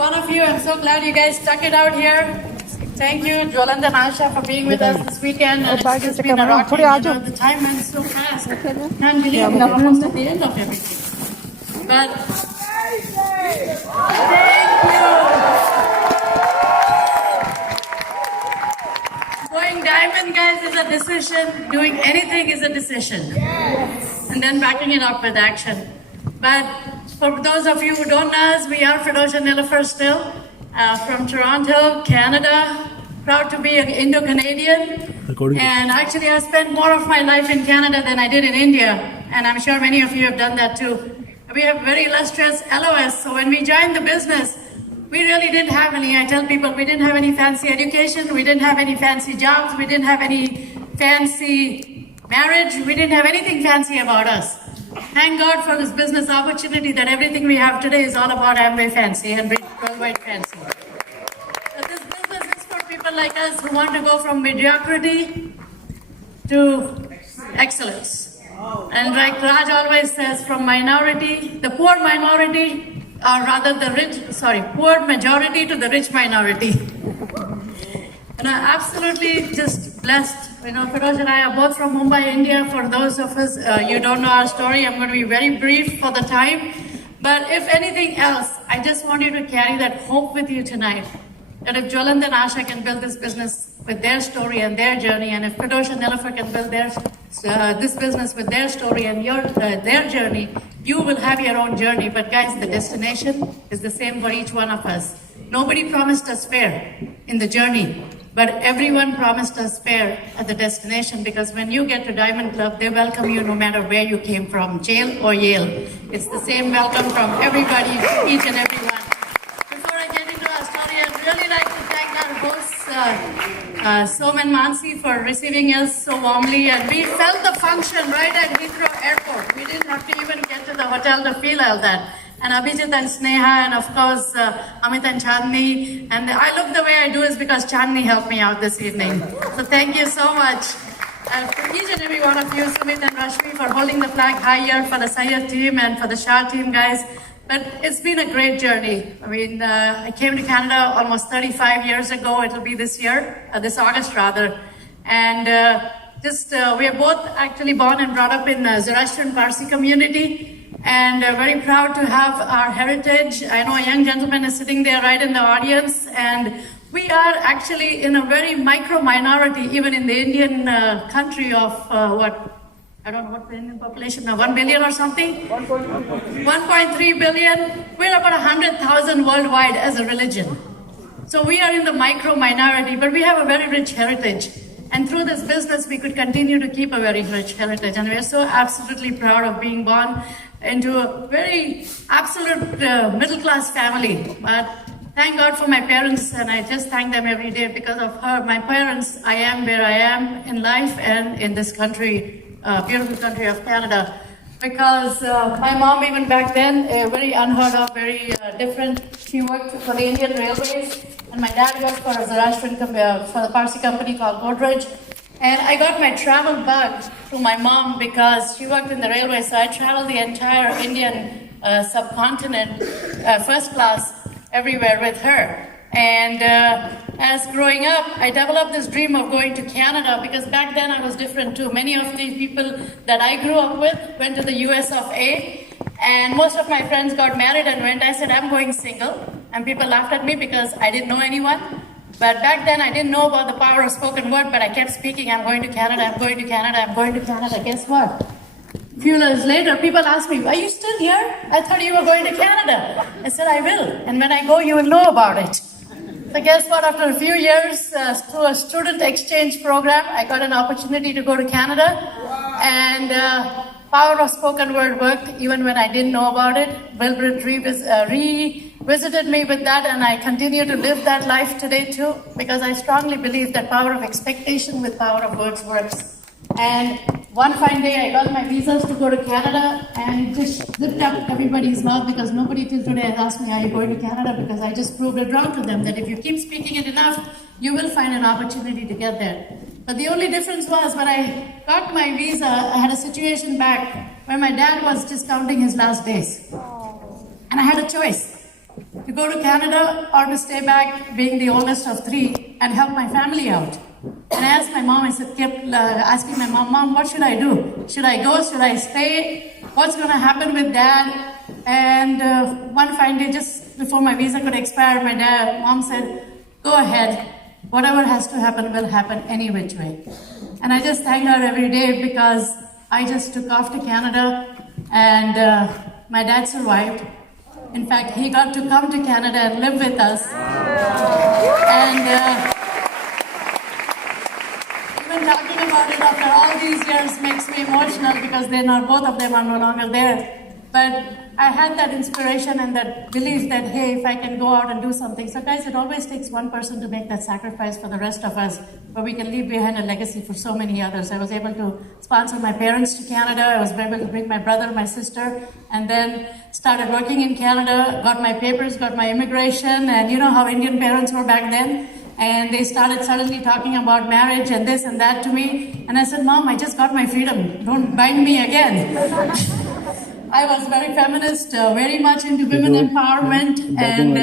one of you. I'm so glad you guys stuck it out here. Thank you, Jwalant and Asha, for being with us this weekend. And it's just been a rocket. The time went so fast. Can't believe we're almost at the end of everything. But thank you. Going diamond, guys, is a decision. Doing anything is a decision. And then backing it up with action. But for those of you who don't know us, we are Firdosh and Nilofer still, from Toronto, Canada. Proud to be an Indo-Canadian. And actually, I spent more of my life in Canada than I did in India. And I'm sure many of you have done that too. We have very illustrious LOS. So when we joined the business, we really didn't have any. I tell people we didn't have any fancy education. We didn't have any fancy jobs. We didn't have any fancy marriage. We didn't have anything fancy about us. Thank God for this business opportunity that everything we have today is all about Amway fancy and worldwide fancy. So this business is for people like us who want to go from mediocrity to excellence. And like Raj always says, from minority, the poor minority, or rather poor majority to the rich minority. And I'm absolutely just blessed. You know, Firdosh and I are both from Mumbai, India. For those of us, you don't know our story, I'm going to be very brief for the time. But if anything else, I just want you to carry that hope with you tonight. That if Jwalant and Asha can build this business with their story and their journey, and if Firdosh and Nilofer can build this business with their story and their journey, you will have your own journey. But guys, the destination is the same for each one of us. Nobody promised us fair in the journey. But everyone promised us fair at the destination, because when you get to Diamond Club, they welcome you no matter where you came from, jail or Yale. It's the same welcome from everybody, each and every one. Before I get into our story, I'd really like to thank our hosts, Som and Mansi, for receiving us so warmly. And we felt the function right at Heathrow Airport. We didn't have to even get to the hotel to feel all that. And Abhijit and Sneha, and of course, Amit and Chandni. And I look the way I do is because Chandni helped me out this evening. So thank you so much. And for each and every one of you, Sumit and Rashmi, for holding the flag high here for the Syed team and for the Shah team, guys. But it's been a great journey. I mean, I came to Canada almost 35 years ago. It'll be this year, this August rather. And we are both actually born and brought up in the Zoroastrian Parsi community. And very proud to have our heritage. I know a young gentleman is sitting there right in the audience, and we are actually in a very micro minority, even in the Indian country of I don't know what the Indian population now, 1 billion or something? 1.3 billion. We're about 100,000 worldwide as a religion. So we are in the micro minority, but we have a very rich heritage. And through this business, we could continue to keep a very rich heritage. And we're so absolutely proud of being born into a very absolute middle-class family. But thank God for my parents, and I just thank them every day. Because of her, my parents, I am where I am in life and in this country, beautiful country of Canada. Because my mom, even back then, very unheard of, very different. She worked for the Indian Railways, and my dad worked for a Zoroastrian for the Parsi company called Godrej. And I got my travel bug through my mom because she worked in the railway, so I traveled the entire Indian subcontinent, first class, everywhere with her. And as growing up, I developed this dream of going to Canada, because back then I was different too. Many of the people that I grew up with went to the US of A, and most of my friends got married and went. I said, I'm going single. And people laughed at me because I didn't know anyone. But back then I didn't know about the power of spoken word, but I kept speaking, I'm going to Canada, I'm going to Canada, I'm going to Canada. Guess what? A few years later, people asked me, are you still here? I thought you were going to Canada. I said, I will. And when I go, you will know about it. So guess what? After a few years, through a student exchange program, I got an opportunity to go to Canada. And power of spoken word worked even when I didn't know about it. Wilbert revisited me with that, and I continue to live that life today too, because I strongly believe that power of expectation with power of words works. And one fine day, I got my visas to go to Canada, and just zipped up everybody's mouth, because nobody till today has asked me, are you going to Canada? Because I just proved it wrong to them, that if you keep speaking it enough, you will find an opportunity to get there. But the only difference was, when I got my visa, I had a situation back where my dad was just counting his last days. And I had a choice. to go to Canada or to stay back being the oldest of three and help my family out. And I asked my mom, kept asking my mom, what should I do? Should I go? Should I stay? What's going to happen with dad? And one fine day, just before my visa could expire, mom said, go ahead. Whatever has to happen will happen any which way. And I just thank her every day because I just took off to Canada and my dad survived. In fact, he got to come to Canada and live with us. And even talking about it after all these years makes me emotional because both of them are no longer there. But I had that inspiration and that belief that, hey, if I can go out and do something. So guys, it always takes one person to make that sacrifice for the rest of us, but we can leave behind a legacy for so many others. I was able to sponsor my parents to Canada. I was able to bring my brother, my sister, and then started working in Canada, got my papers, got my immigration, and you know how Indian parents were back then. And they started suddenly talking about marriage and this and that to me. And I said, Mom, I just got my freedom. Don't bind me again. I was very feminist, very much into women empowerment, and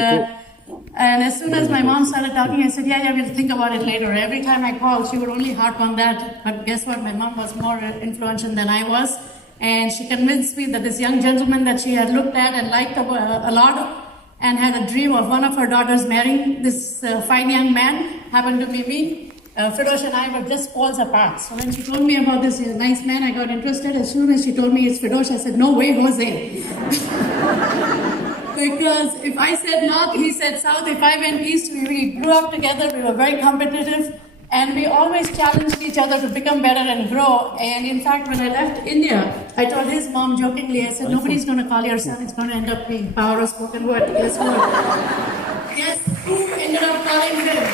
as soon as my mom started talking, I said, yeah, we'll think about it later. Every time I called, she would only harp on that, but guess what, my mom was more influential than I was, and she convinced me that this young gentleman that she had looked at and liked a lot, and had a dream of one of her daughters marrying this fine young man, happened to be me. Firdosh and I were just poles apart. So when she told me about this nice man, I got interested. As soon as she told me it's Firdosh, I said, no way, Jose. Because if I said north, he said south. If I went east, we grew up together. We were very competitive. And we always challenged each other to become better and grow. And in fact, when I left India, I told his mom jokingly, I said, nobody's going to call your son. It's going to end up being power of spoken word. Guess who? Guess who ended up calling him?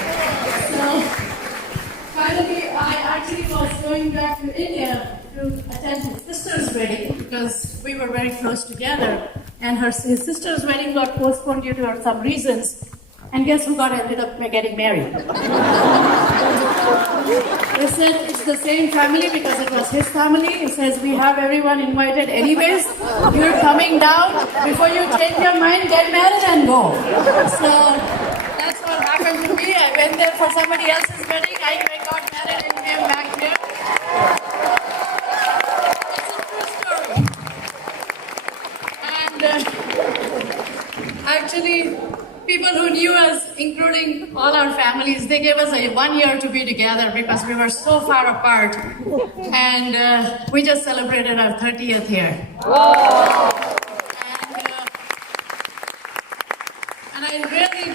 So, finally, I actually was going back to India to attend his sister's wedding because we were very close together. And his sister's wedding got postponed due to some reasons. And guess who ended up getting married? They said it's the same family because it was his family. He says, we have everyone invited anyways. You're coming down. Before you change your mind, get married and go. So that's what happened to me. I went there for somebody else's wedding. I got married and came back here. It's a true story. And actually, people who knew us, including all our families, they gave us 1 year to be together because we were so far apart. And we just celebrated our 30th year. And I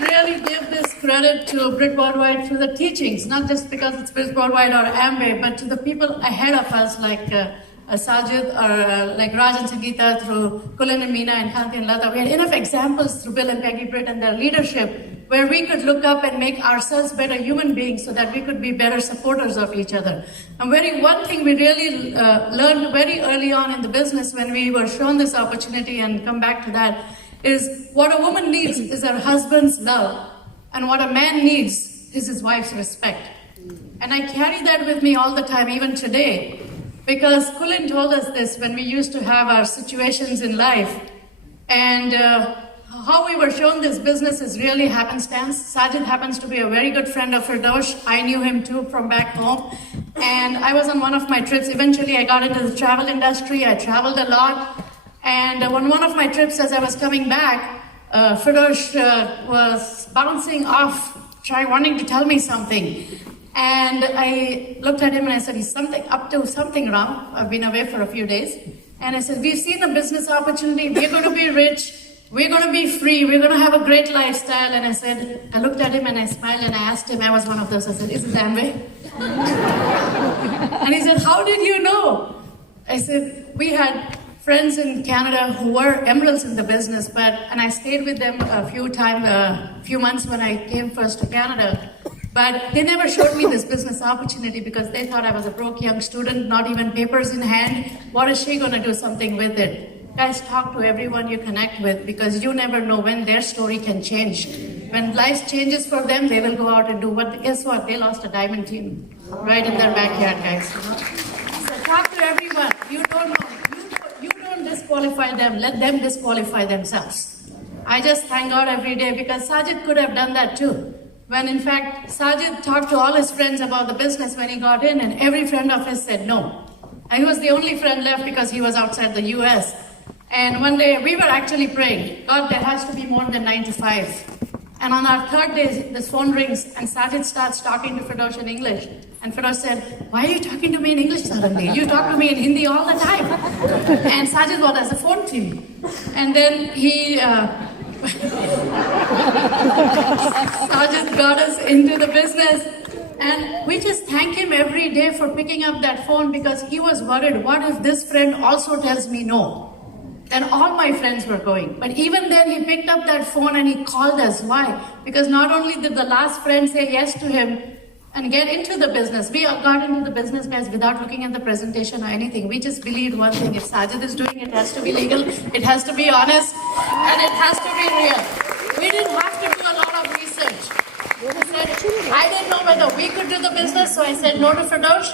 really give this credit to Brit Worldwide through the teachings, not just because it's Brit Worldwide or Amway, but to the people ahead of us like Sajid or like Raj and Sangeeta through Kulin and Meena and Kanti and Lata. We had enough examples through Bill and Peggy Britt and their leadership where we could look up and make ourselves better human beings so that we could be better supporters of each other. And one thing we really learned very early on in the business when we were shown this opportunity, and come back to that, is what a woman needs is her husband's love, and what a man needs is his wife's respect. And I carry that with me all the time, even today. Because Kulin told us this when we used to have our situations in life. And how we were shown this business is really happenstance. Sajid happens to be a very good friend of Firdosh. I knew him too from back home. And I was on one of my trips. Eventually I got into the travel industry. I traveled a lot. And on one of my trips as I was coming back, Firdosh was bouncing off, wanting to tell me something. And I looked at him and I said, he's up to something wrong. I've been away for a few days. And I said, we've seen a business opportunity. We're going to be rich. We're going to be free. We're going to have a great lifestyle. And I looked at him and I smiled and I asked him, I was one of those. I said, is it Amway? And he said, how did you know? I said, we had friends in Canada who were emeralds in the business, and I stayed with them a few months when I came first to Canada. But they never showed me this business opportunity because they thought I was a broke young student, not even papers in hand. What is she going to do something with it? Guys, talk to everyone you connect with because you never know when their story can change. When life changes for them, they will go out and do what. Guess what? They lost a diamond team right in their backyard, guys. So talk to everyone. You don't know. You don't disqualify them. Let them disqualify themselves. I just thank God every day because Sajid could have done that too. When in fact, Sajid talked to all his friends about the business when he got in, and every friend of his said no. And he was the only friend left because he was outside the US. And one day we were actually praying, God, there has to be more than 9 to 5. And on our third day, this phone rings and Sajid starts talking to Firdosh in English. And Firdosh said, why are you talking to me in English suddenly? You talk to me in Hindi all the time. And Sajid was as a phone to me. And then Sajid got us into the business. And we just thank him every day for picking up that phone because he was worried, what if this friend also tells me no? And all my friends were going. But even then, he picked up that phone and he called us. Why? Because not only did the last friend say yes to him and get into the business, we got into the business, guys, without looking at the presentation or anything. We just believed one thing. If Sajid is doing it, it has to be legal, it has to be honest, and it has to be real. We didn't have to do a lot of research. I didn't know whether we could do the business, so I said no to Firdosh.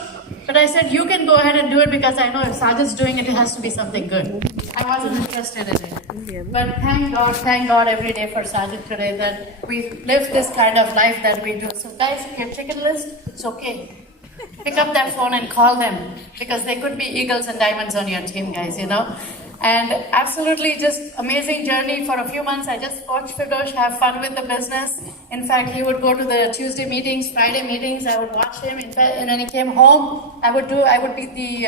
But I said, you can go ahead and do it because I know if Sajid's doing it, it has to be something good. I wasn't interested in it. But thank God every day for Sajid today that we live this kind of life that we do. So guys, if you have chicken list, it's okay. Pick up that phone and call them because they could be eagles and diamonds on your team, guys, you know. And absolutely just amazing journey for a few months. I just watched Firdosh have fun with the business. In fact, he would go to the Tuesday meetings, Friday meetings. I would watch him. In fact, and when he came home, I would be the,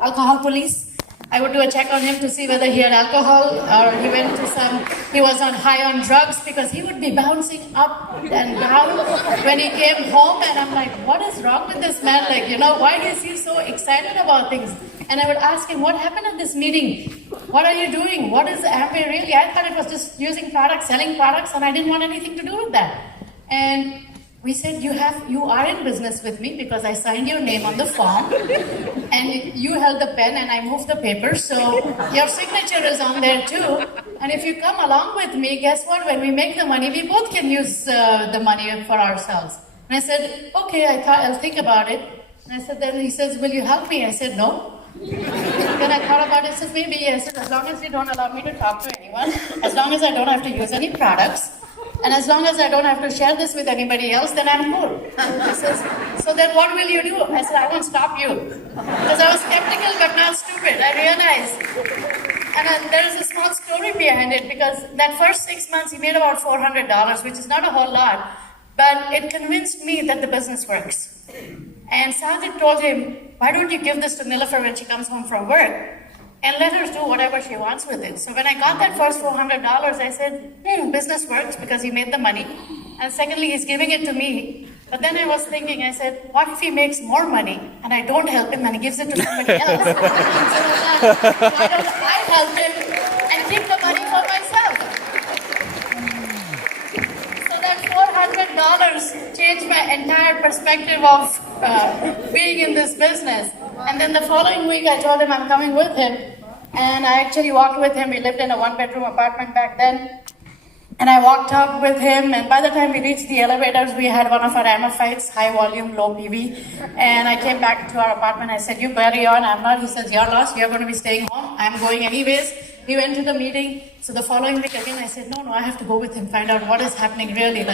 alcohol police. I would do a check on him to see whether he had alcohol or he was on high on drugs because he would be bouncing up and down when he came home. And I'm like, what is wrong with this man? Like, you know, why is he so excited about things? And I would ask him, what happened at this meeting? What are you doing? What is Amway really? I thought it was just using products, selling products, and I didn't want anything to do with that. And we said, you are in business with me because I signed your name on the form and you held the pen and I moved the paper, so your signature is on there too. And if you come along with me, guess what? When we make the money, we both can use the money for ourselves. And I said, okay, I'll think about it. And I said, then he says, will you help me? I said, no. Then I thought about it, says maybe yes, as long as you don't allow me to talk to anyone, as long as I don't have to use any products, and as long as I don't have to share this with anybody else, then I'm cool. He says, so then what will you do? I said, I won't stop you. Because I was skeptical but not stupid, I realized. And there is a small story behind it because that first 6 months he made about $400, which is not a whole lot, but it convinced me that the business works. And Sajid told him, why don't you give this to Nilofer when she comes home from work and let her do whatever she wants with it. So when I got that first $400, I said, business works because he made the money. And secondly, he's giving it to me. But then I was thinking, I said, what if he makes more money and I don't help him and he gives it to somebody else? So why don't I help him and keep the money for myself? So that $400 changed my entire perspective of being in this business. And then the following week, I told him I'm coming with him. And I actually walked with him. We lived in a one-bedroom apartment back then. And I walked up with him. And by the time we reached the elevators, we had one of our AMA fights, high volume, low PV. And I came back to our apartment. I said, you carry on. I'm not. He says, you're lost. You're going to be staying home. I'm going anyways. We went to the meeting. So the following week again, I said, no, I have to go with him, find out what is happening really,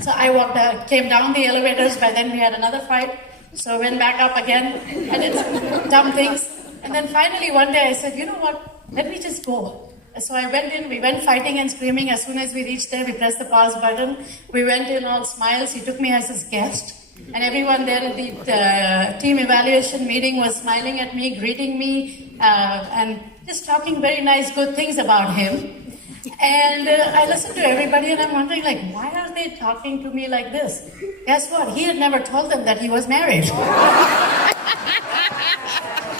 So I came down the elevators. By then we had another fight. So I went back up again. I did some dumb things. And then finally one day I said, you know what, let me just go. So I went in, we went fighting and screaming. As soon as we reached there, we pressed the pause button. We went in all smiles. He took me as his guest. And everyone there at the team evaluation meeting was smiling at me, greeting me, and just talking very nice, good things about him. And I listened to everybody and I'm wondering, why are they talking to me like this? Guess what? He had never told them that he was married.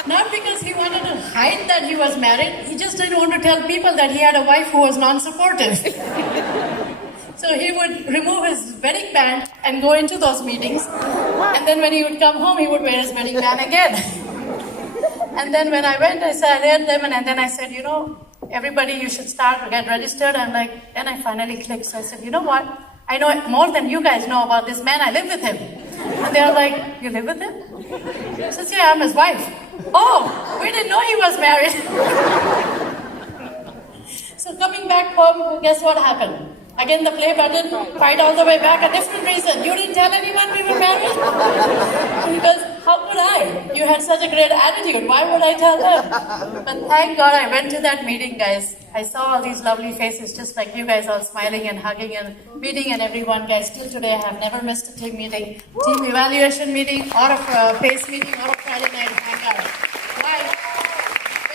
Not because he wanted to hide that he was married, he just didn't want to tell people that he had a wife who was non-supportive. So he would remove his wedding band and go into those meetings. And then when he would come home, he would wear his wedding band again. And then when I went, I heard them, and then I said, everybody, you should start to get registered. Then I finally clicked. So I said, you know what? I know more than you guys know about this man. I live with him. And they're like, you live with him? I said, yeah, I'm his wife. Oh, we didn't know he was married. So coming back home, guess what happened? Again, the play button, fight all the way back, a different reason. You didn't tell anyone we were married? Because how could I? You had such a great attitude. Why would I tell them? But thank God I went to that meeting, guys. I saw all these lovely faces, just like you guys, all smiling and hugging and meeting and everyone, guys. Till today, I have never missed a team meeting, team evaluation meeting, or a PACE meeting, or a Friday night hangout. Why?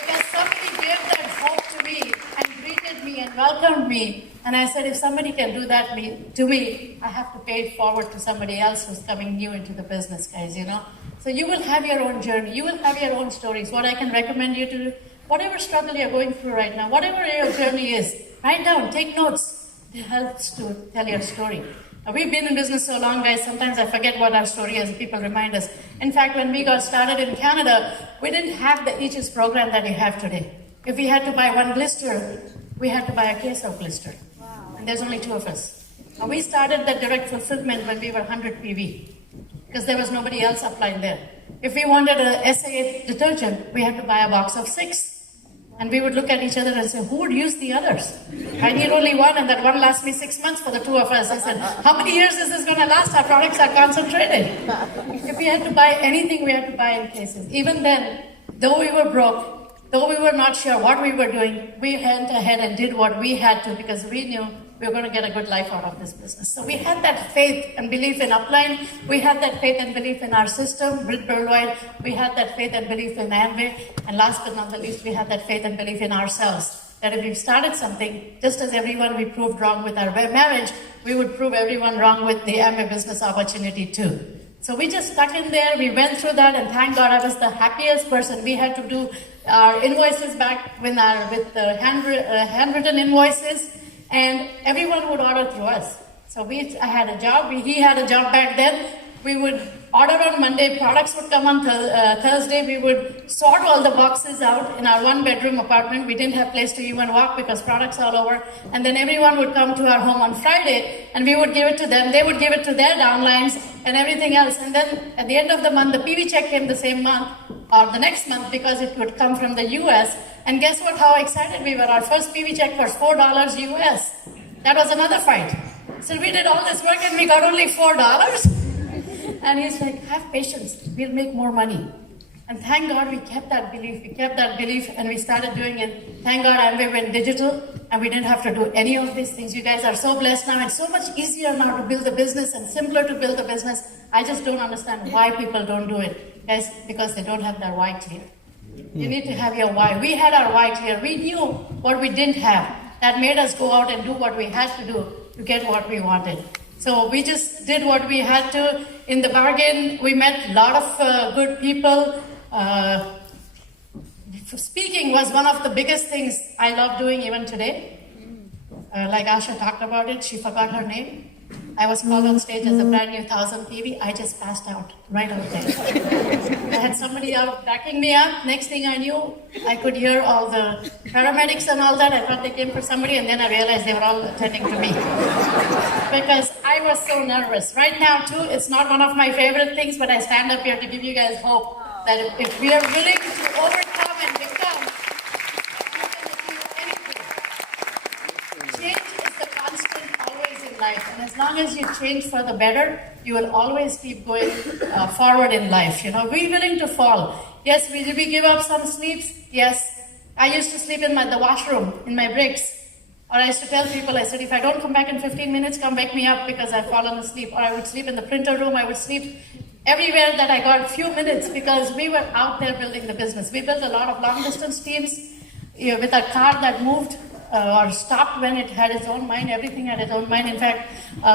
Because somebody gave that hope to me and greeted me and welcomed me. And I said, if somebody can do that to me, I have to pay it forward to somebody else who's coming new into the business, guys, you know. So you will have your own journey. You will have your own stories. What I can recommend you to do, whatever struggle you're going through right now, whatever your journey is, write down, take notes. It helps to tell your story. Now, we've been in business so long, guys, sometimes I forget what our story is. People remind us. In fact, when we got started in Canada, we didn't have the Aegis program that we have today. If we had to buy one blister, we had to buy a case of blister. And there's only 2 of us. Now, we started the direct fulfillment when we were 100 PV because there was nobody else applying there. If we wanted a SA detergent, we had to buy a box of 6. And we would look at each other and say, who would use the others? I need only one, and that one lasts me 6 months for the 2 of us. I said, how many years is this going to last? Our products are concentrated. If we had to buy anything, we had to buy in cases. Even then, though we were broke, though we were not sure what we were doing, we went ahead and did what we had to because we knew we were going to get a good life out of this business. So we had that faith and belief in Upline. We had that faith and belief in our system, Britt Berloyd. We had that faith and belief in Amway. And last but not the least, we had that faith and belief in ourselves. That if we started something, just as everyone we proved wrong with our marriage, we would prove everyone wrong with the Amway business opportunity too. So we just stuck in there, we went through that, and thank God I was the happiest person. We had to do our invoices back with the handwritten invoices, and everyone would order through us. So I had a job, he had a job back then. We would order on Monday, products would come on Thursday, we would sort all the boxes out in our 1-bedroom apartment. We didn't have place to even walk because products all over. And then everyone would come to our home on Friday and we would give it to them. They would give it to their downlines and everything else. And then at the end of the month, the PV check came the same month or the next month because it would come from the US. And guess what, how excited we were. Our first PV check was $4 US. That was another fight. So we did all this work and we got only $4. And he's like, have patience, we'll make more money. And thank God we kept that belief, and we started doing it. Thank God Amway went digital, and we didn't have to do any of these things. You guys are so blessed now, and so much easier now to build a business, and simpler to build a business. I just don't understand why people don't do it. Guys, because they don't have their why clear. You need to have your why. We had our why clear. We knew what we didn't have. That made us go out and do what we had to do to get what we wanted. So we just did what we had to. In the bargain, we met a lot of good people. Speaking was one of the biggest things I love doing even today. Like Asha talked about it, she forgot her name. I was called on stage as a brand new 1000 PV. I just passed out right out there. I had somebody out backing me up. Next thing I knew, I could hear all the paramedics and all that. I thought they came for somebody, and then I realized they were all attending to me. Because I was so nervous. Right now, too, it's not one of my favorite things, but I stand up here to give you guys hope that if we are willing to overcome and become, we can achieve anything. Change is the constant always in life. And as long as you change for the better, you will always keep going forward in life. You know, we're willing to fall. Yes, will we give up some sleeps? Yes. I used to sleep in the washroom, in my breaks. Or I used to tell people, I said, if I don't come back in 15 minutes, come wake me up because I've fallen asleep. Or I would sleep in the printer room. I would sleep everywhere that I got a few minutes because we were out there building the business. We built a lot of long distance teams with a car that moved or stopped when it had its own mind. Everything had its own mind. In fact,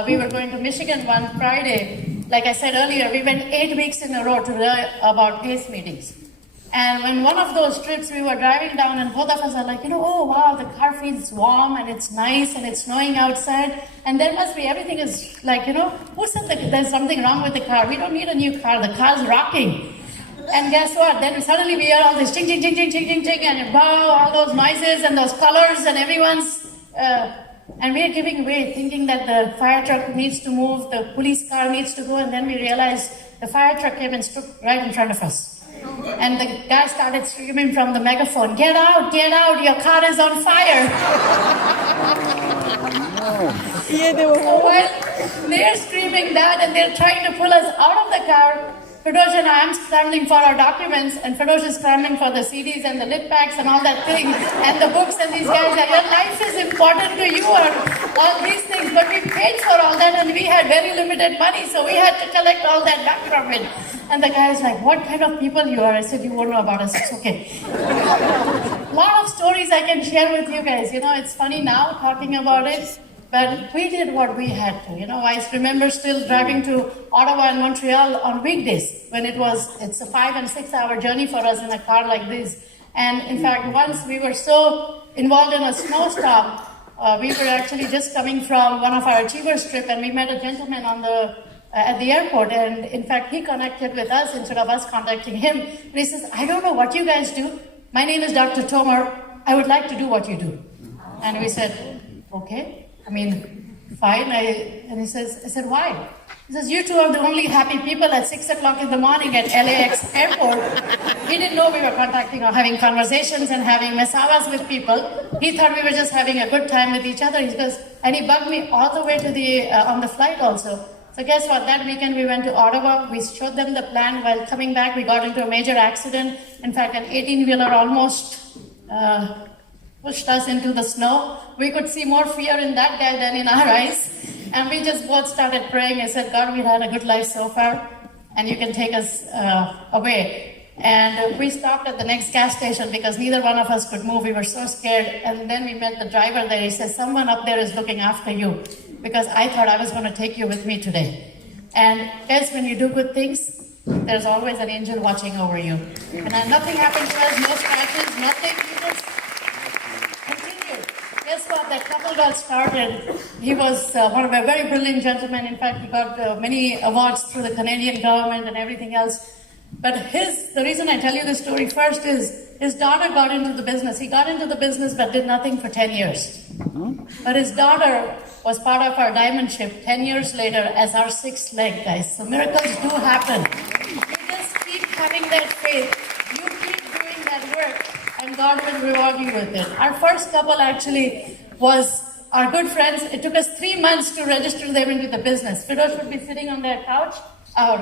we were going to Michigan one Friday. Like I said earlier, we went 8 weeks in a row to learn about PACE meetings. And when one of those trips, we were driving down and both of us are like, oh wow, the car feels warm and it's nice and it's snowing outside. And there must be, everything is like, who said that there's something wrong with the car? We don't need a new car, the car's rocking. And guess what? Then suddenly we hear all this ching, ching, ching, ching, ching, ching, ching, and wow, all those noises and those colors and everyone's, and we are giving way, thinking that the fire truck needs to move, the police car needs to go, and then we realized the fire truck came and stood right in front of us. And the guy started screaming from the megaphone, get out, your car is on fire. So while they're screaming that and they're trying to pull us out of the car, Firdosh and I am scrambling for our documents, and Firdosh is scrambling for the CDs and the lit packs and all that thing, and the books, and these guys are, your life is important to you, or all these things, but we paid for all that and we had very limited money, so we had to collect all that back from it. And the guy is like, what kind of people you are? I said, you won't know about us, it's okay. A lot of stories I can share with you guys. It's funny now talking about it, but we did what we had to. I remember still driving to Ottawa and Montreal on weekdays when it's a 5 and 6 hour journey for us in a car like this. And in fact, once we were so involved in a snowstorm, we were actually just coming from one of our Achievers trip, and we met a gentleman at the airport, and in fact, he connected with us instead of us contacting him. And he says, I don't know what you guys do. My name is Dr. Tomar. I would like to do what you do. And we said, okay. Fine. And I said, why? He says, you two are the only happy people at 6 o'clock in the morning at LAX airport. He didn't know we were contacting or having conversations and having mesavas with people. He thought we were just having a good time with each other. He goes, and he bugged me all the way to on the flight also. So guess what? That weekend we went to Ottawa. We showed them the plan. While coming back, we got into a major accident. In fact, an 18-wheeler almost pushed us into the snow. We could see more fear in that guy than in our eyes. And we just both started praying. I said, God, we've had a good life so far, and you can take us away. And we stopped at the next gas station because neither one of us could move. We were so scared. And then we met the driver there. He says, someone up there is looking after you, because I thought I was going to take you with me today. And guys, when you do good things, there's always an angel watching over you. And nothing happened to us, no scratches, nothing. We just continued. Guess what? That couple got started. He was one of a very brilliant gentlemen. In fact, he got many awards through the Canadian government and everything else. But the reason I tell you this story first is his daughter got into the business. He got into the business but did nothing for 10 years. But his daughter was part of our diamond ship 10 years later as our sixth leg, guys. So miracles do happen. You just keep having that faith. You keep doing that work, and God will reward you with it. Our first couple actually was our good friends. It took us 3 months to register them into the business. Firdosh would be sitting on their couch.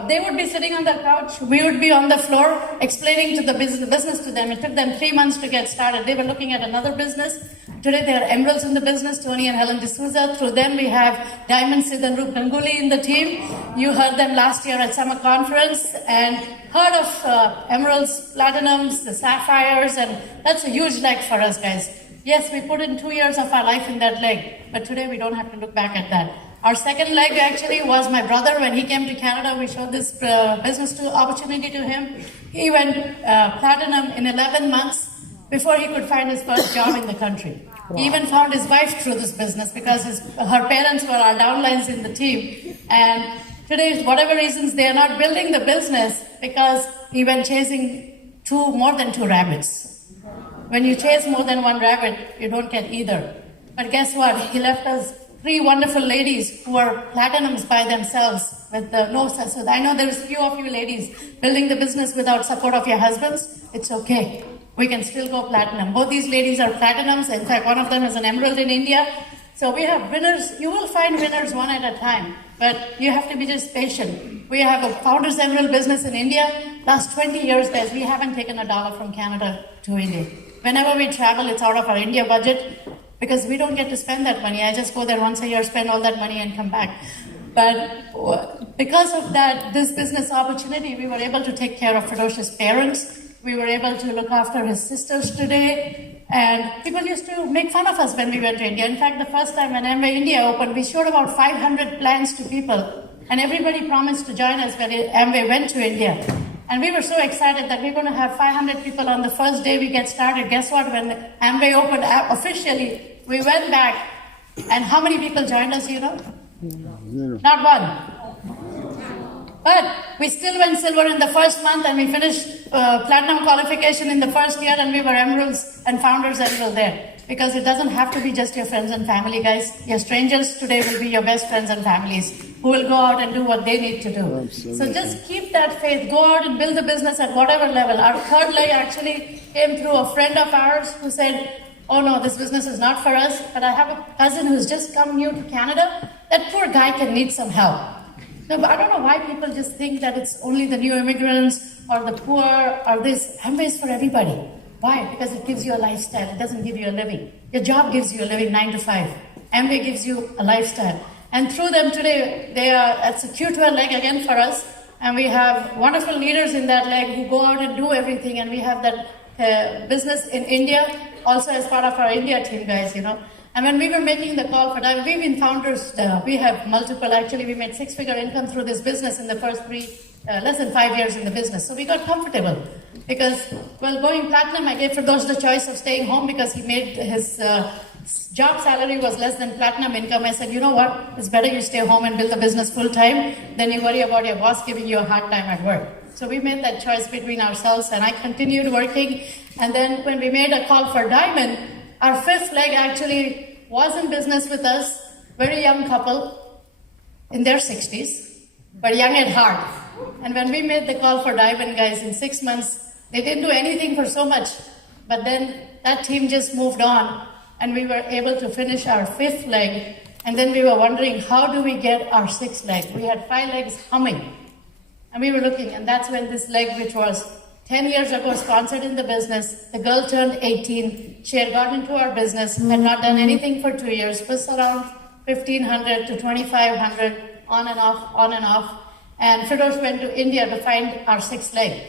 They would be sitting on the couch. We would be on the floor explaining to the business to them. It took them 3 months to get started. They were looking at another business. Today they are emeralds in the business, Tony and Helen D'Souza. Through them we have Diamond Sid and Roop Ganguly in the team. You heard them last year at summer conference and heard of emeralds, platinums, the sapphires, and that's a huge leg for us, guys. Yes, we put in 2 years of our life in that leg, but today we don't have to look back at that. Our second leg actually was my brother. When he came to Canada, we showed this business opportunity to him. He went platinum in 11 months before he could find his first job in the country. Wow. He even found his wife through this business because her parents were our downlines in the team. And today, whatever reasons, they are not building the business because he went chasing more than two rabbits. When you chase more than one rabbit, you don't get either. But guess what? He left us 3 wonderful ladies who are platinums by themselves with no success. So I know there's few of you ladies building the business without support of your husbands. It's okay. We can still go platinum. Both these ladies are platinums. In fact, one of them is an emerald in India. So we have winners. You will find winners one at a time, but you have to be just patient. We have a Founders Emerald business in India. Last 20 years, guys, we haven't taken a dollar from Canada to India. Whenever we travel, it's out of our India budget, because we don't get to spend that money. I just go there once a year, spend all that money and come back. But because of that, this business opportunity, we were able to take care of Firdosh's parents. We were able to look after his sisters today. And people used to make fun of us when we went to India. In fact, the first time when Amway India opened, we showed about 500 plans to people. And everybody promised to join us when Amway went to India. And we were so excited that we're going to have 500 people on the first day we get started. Guess what? When Amway opened officially, we went back, and how many people joined us, you know? Zero. Not one. But we still went silver in the first month, and we finished platinum qualification in the first year, and we were emeralds and founders emerald there. Because it doesn't have to be just your friends and family, guys. Your strangers today will be your best friends and families. who will go out and do what they need to do. So just keep that faith. Go out and build a business at whatever level. Our third leg actually came through a friend of ours who said, oh no, this business is not for us, but I have a cousin who's just come new to Canada. That poor guy can need some help. No, but I don't know why people just think that it's only the new immigrants or the poor or this. Amway is for everybody. Why? Because it gives you a lifestyle. It doesn't give you a living. Your job gives you a living 9 to 5. Amway gives you a lifestyle. And through them today, it's a Q12 leg again for us. And we have wonderful leaders in that leg who go out and do everything. And we have that business in India, also as part of our India team, guys, And when we were making the call for that, we've been founders, we have multiple, actually we made 6-figure income through this business in the first less than 5 years in the business. So we got comfortable because, going platinum, I gave Firdosh the choice of staying home because he made his job salary was less than platinum income. I said, you know what, it's better you stay home and build the business full time than you worry about your boss giving you a hard time at work. So we made that choice between ourselves and I continued working. And then when we made a call for Diamond, our 5th leg actually was in business with us, very young couple in their 60s, but young at heart. And when we made the call for Diamond, guys, in 6 months, they didn't do anything for so much, but then that team just moved on and we were able to finish our 5th leg. And then we were wondering, how do we get our 6th leg? We had 5 legs humming and we were looking, and that's when this leg, which was 10 years ago, sponsored in the business. The girl turned 18. She had got into our business, had not done anything for 2 years, was around 1,500 to 2,500, on and off. And Firdosh went to India to find our 6th leg.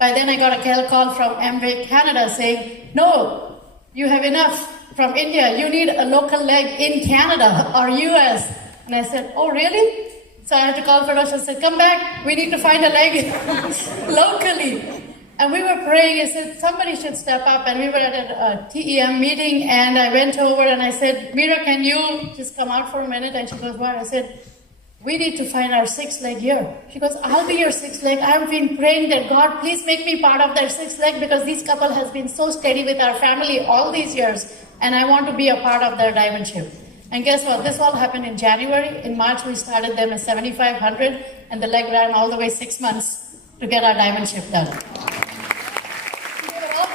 By then I got a call from Amway Canada saying, no, you have enough from India. You need a local leg in Canada or US. And I said, oh, really? So I had to call Firdosh and said, come back. We need to find a leg locally. And we were praying, I said, somebody should step up. And we were at a TEM meeting, and I went over and I said, Meera, can you just come out for a minute? And she goes, what? I said, we need to find our 6th leg here. She goes, I'll be your 6th leg. I've been praying that God, please make me part of their 6th leg because this couple has been so steady with our family all these years. And I want to be a part of their diamond ship. And guess what? This all happened in January. In March, we started them at 7,500, and the leg ran all the way 6 months to get our diamond ship done.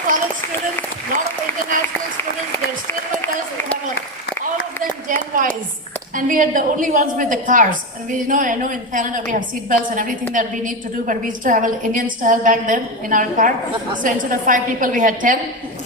College students, a lot of international students, they're still with us. We have all of them Gen-wise. And we are the only ones with the cars. And I know in Canada we have seat belts and everything that we need to do, but we used to have an Indian style back then in our car. So instead of 5 people, we had 10.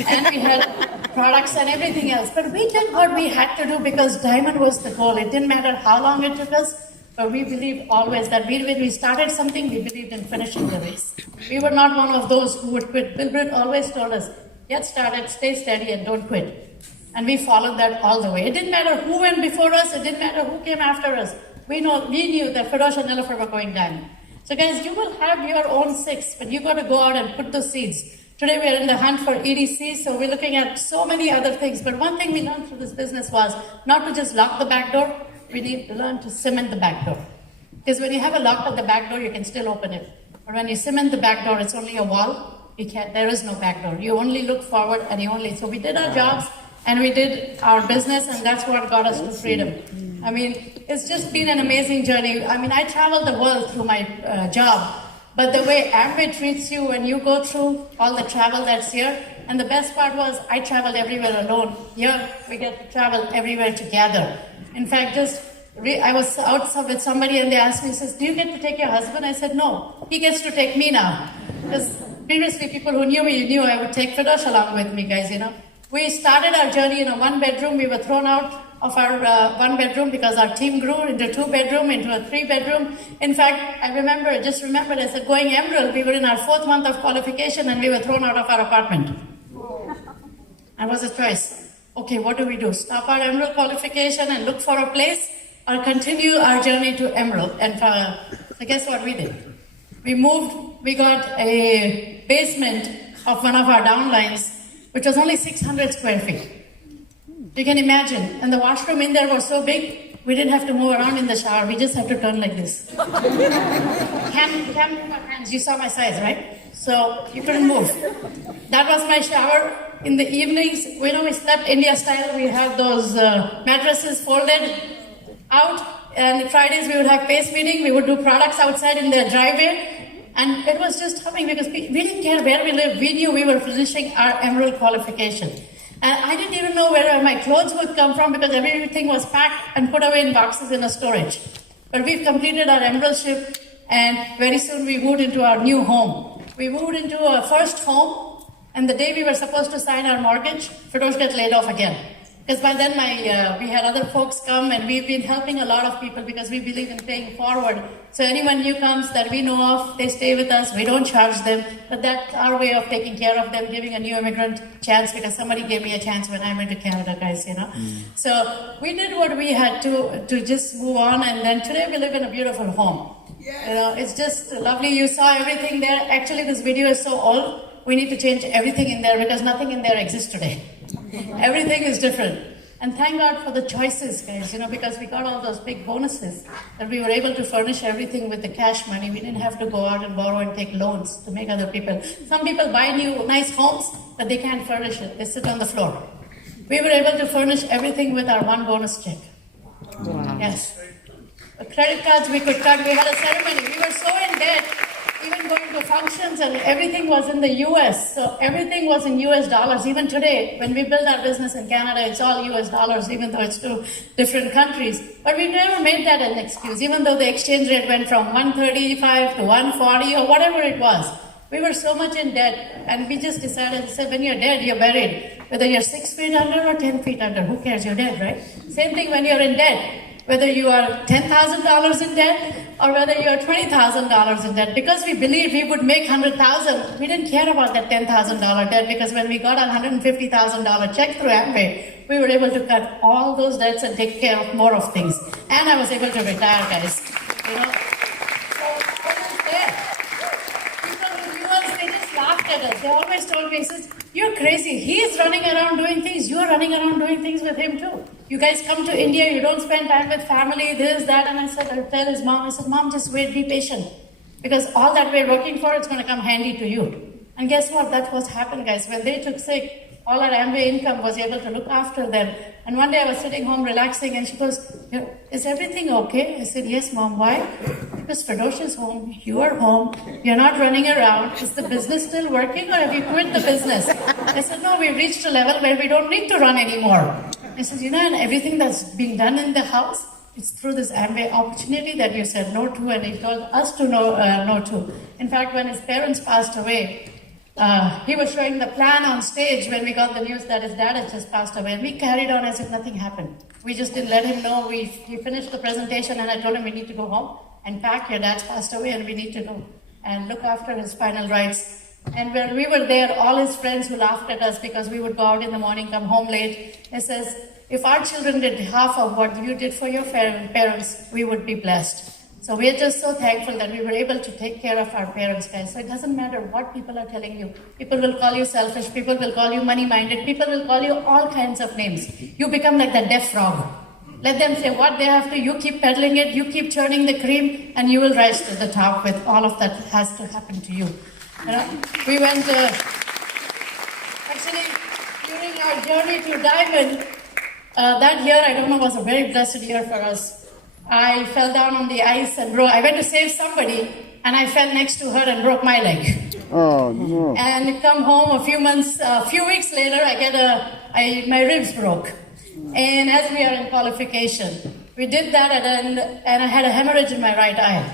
And we had products and everything else. But we did what we had to do because diamond was the goal. It didn't matter how long it took us. But we believed always that when we started something, we believed in finishing the race. We were not one of those who would quit. Bill Britt always told us, get started, stay steady, and don't quit. And we followed that all the way. It didn't matter who went before us. It didn't matter who came after us. We knew that Firdosh and Nilofer were going diamond. So guys, you will have your own 6, but you got to go out and put those seeds. Today we are in the hunt for EDC, so we're looking at so many other things. But one thing we learned through this business was not to just lock the back door. We need to learn to cement the back door. Because when you have a lock at the back door, you can still open it. But when you cement the back door, it's only a wall. There is no back door. You only look forward and so we did our jobs and we did our business, and that's what got us to freedom. I mean, it's just been an amazing journey. I mean, I travel the world through my job, but the way Amway treats you when you go through all the travel that's here, and the best part was I traveled everywhere alone. Here, we get to travel everywhere together. In fact, I was out with somebody and they asked me, says, do you get to take your husband? I said, no, he gets to take me now. Because previously people who knew me knew I would take Firdosh along with me, guys, We started our journey in a 1-bedroom. We were thrown out of our 1-bedroom because our team grew into a 2-bedroom, into a 3-bedroom. In fact, I just remembered, I said, going Emerald, we were in our 4th month of qualification and we were thrown out of our apartment. And was a choice. Okay, what do we do? Stop our Emerald qualification and look for a place, or continue our journey to Emerald? And so guess what we did? We moved, we got a basement of one of our downlines, which was only 600 square feet. You can imagine. And the washroom in there was so big, we didn't have to move around in the shower. We just have to turn like this. Hands, you saw my size, right? So you couldn't move. That was my shower. In the evenings, we slept India style. We had those mattresses folded out And Fridays we would have pace meeting. We would do products outside in their driveway. And it was just humming because we didn't care where we lived. We knew we were finishing our Emerald qualification. And I didn't even know where my clothes would come from because everything was packed and put away in boxes in a storage. But we've completed our Emeraldship, and very soon we moved into our new home. We moved into our first home, and the day we were supposed to sign our mortgage, Firdosh got laid off again. Because by then we had other folks come, and we've been helping a lot of people because we believe in paying forward. So anyone new comes that we know of, they stay with us. We don't charge them, but that's our way of taking care of them, giving a new immigrant chance, because somebody gave me a chance when I went to Canada, guys, you know. So we did what we had to just move on, and then today we live in a beautiful home. Yes. You know, it's just lovely. You saw everything there. Actually, this video is so old. We need to change everything in there because nothing in there exists today. Everything is different. And thank God for the choices, guys, you know, because we got all those big bonuses that we were able to furnish everything with the cash money. We didn't have to go out and borrow and take loans to make other people. Some people buy new, nice homes, but they can't furnish it. They sit on the floor. We were able to furnish everything with our one bonus check. Wow. Yes. Credit cards we could cut. We had a ceremony. We were so in debt. Even going to functions, and everything was in the US. So everything was in US dollars. Even today, when we build our business in Canada, it's all US dollars, even though it's two different countries. But we never made that an excuse, even though the exchange rate went from 135 to 140 or whatever it was. We were so much in debt, and we just decided, said, when you're dead, you're buried. Whether you're 6 feet under or 10 feet under, who cares? You're dead, right? Same thing when you're in debt. Whether you are $10,000 in debt or whether you are $20,000 in debt, because we believed we would make $100,000, we didn't care about that $10,000 debt, because when we got our $150,000 check through Amway, we were able to cut all those debts and take care of more of things. And I was able to retire, guys. You know, so what is there? People who knew us, they just laughed at us. They always told me, says, "You're crazy. He is running around doing things. You're running around doing things with him too. You guys come to India, you don't spend time with family, this, that." And I tell his mom, I said, "Mom, just wait, be patient. Because all that we're working for, it's going to come handy to you." And guess what? That was happened, guys. When they took sick, all our Amway income was able to look after them. And one day I was sitting home relaxing, and she goes, "Is everything okay?" I said, "Yes, Mom." "Why?" "Because Firdosh is home, you are home, you're not running around. Is the business still working, or have you quit the business?" I said, "No, we've reached a level where we don't need to run anymore." I said, "You know, and everything that's being done in the house, it's through this Amway opportunity that you said no to, and he told us to no to." In fact, when his parents passed away, he was showing the plan on stage when we got the news that his dad had just passed away, and we carried on as if nothing happened. We just didn't let him know. He finished the presentation, and I told him, "We need to go home and pack. Your dad's passed away, and we need to go and look after his final rites." And when we were there, all his friends who laughed at us because we would go out in the morning, come home late, he says, "If our children did half of what you did for your parents, we would be blessed." So we are just so thankful that we were able to take care of our parents, guys. So it doesn't matter what people are telling you. People will call you selfish. People will call you money-minded. People will call you all kinds of names. You become like the deaf frog. Let them say what they have to. You keep peddling it. You keep churning the cream, and you will rise to the top with all of that has to happen to you. You know, we went, actually, during our journey to Diamond, that year, I don't know, was a very blessed year for us. I fell down on the ice and broke. I went to save somebody, and I fell next to her and broke my leg. Oh, no. And come home a few weeks later, my ribs broke. And as we are in qualification, we did that, and I had a hemorrhage in my right eye.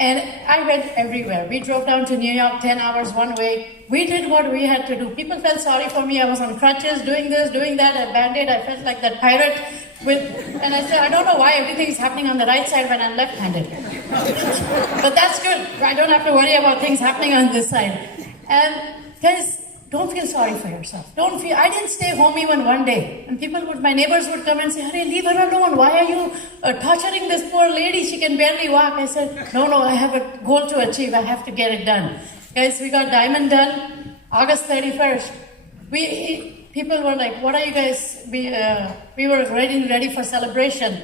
And I went everywhere. We drove down to New York, 10 hours one way. We did what we had to do. People felt sorry for me. I was on crutches, doing this, doing that, a Band-Aid. I felt like that pirate and I said, I don't know why everything is happening on the right side when I'm left-handed. But that's good. I don't have to worry about things happening on this side. And guys, don't feel sorry for yourself. I didn't stay home even one day. And my neighbors would come and say, "Hurry, leave her alone. Why are you torturing this poor lady? She can barely walk." I said, no, I have a goal to achieve. I have to get it done. Guys, we got Diamond done August 31st. People were like, "What are you guys?" We were ready for celebration.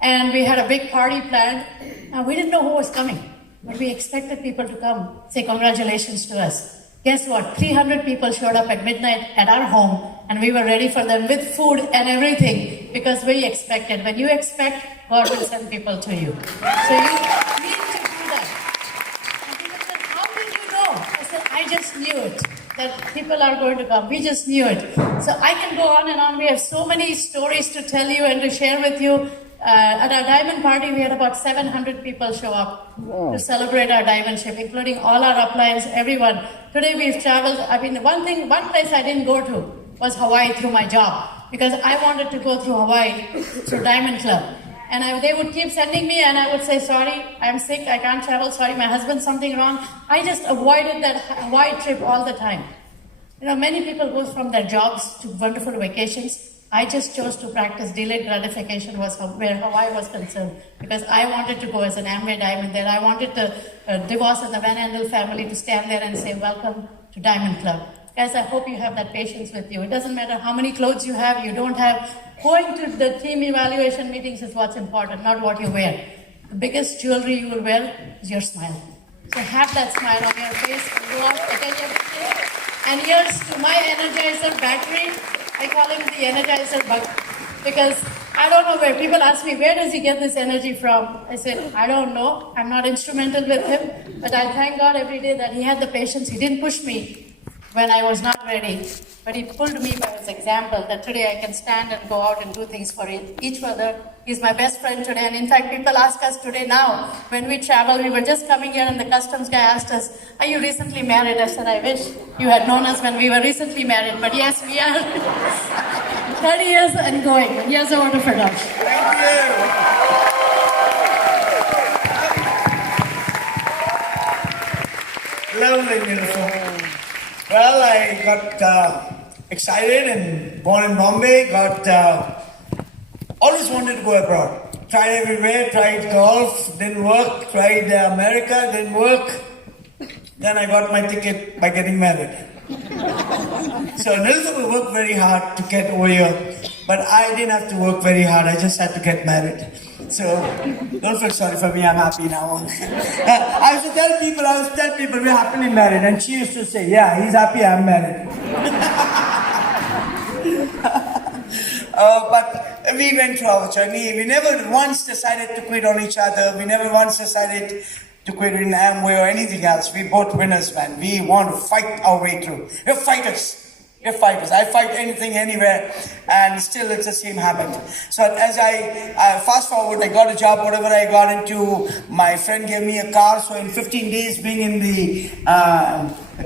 And we had a big party planned. Now, we didn't know who was coming, but we expected people to come, say congratulations to us. Guess what? 300 people showed up at midnight at our home And we were ready for them with food and everything because we expected. When you expect, God will send people to you. So you need to do that. And people said, how did you know? I said, I just knew it, that people are going to come. We just knew it. So I can go on and on. We have so many stories to tell you and to share with you. At our diamond party, we had about 700 people show up to celebrate our diamond ship, including all our uplines, everyone. Today we've traveled. I mean, one place I didn't go to was Hawaii through my job because I wanted to go through Hawaii through Diamond Club. And they would keep sending me and I would say, sorry, I'm sick, I can't travel, sorry, my husband's something wrong. I just avoided that Hawaii trip all the time. You know, many people go from their jobs to wonderful vacations. I just chose to practice delayed gratification was where Hawaii was concerned because I wanted to go as an Amway diamond there. I wanted the divorce and the Van Andel family to stand there and say, welcome to Diamond Club. Guys, I hope you have that patience with you. It doesn't matter how many clothes you have, you don't have. Going to the team evaluation meetings is what's important, not what you wear. The biggest jewelry you will wear is your smile. So have that smile on your face, go out, attend everything. And here's to my Energizer battery. I call him the Energizer bug because I don't know where. People ask me, where does he get this energy from? I said, I don't know. I'm not instrumental with him. But I thank God every day that he had the patience. He didn't push me when I was not ready. But he pulled me by his example that today I can stand and go out and do things for each other. He's my best friend today. And in fact, people ask us today now, when we travel, we were just coming here and the customs guy asked us, are you recently married? I said, I wish you had known us when we were recently married. But yes, we are 30 years and going. And here's over to Firdosh. Thank you. Lovely, Nilofer. Well, I got excited and born in Bombay, always wanted to go abroad. Tried everywhere, tried golf, didn't work, tried America, didn't work. Then I got my ticket by getting married. So Nilofer worked very hard to get over here, but I didn't have to work very hard, I just had to get married. So don't feel sorry for me, I'm happy now. I used to tell people we're happily married, and she used to say, yeah, he's happy, I'm married. But we went through our journey. We never once decided to quit on each other. We never once decided to quit in Amway or anything else. We both winners, man. We want to fight our way through. We're fighters. We're fighters. I fight anything, anywhere, and still it's the same habit. So as I fast forward, I got a job, whatever I got into, my friend gave me a car. So in 15 days being in the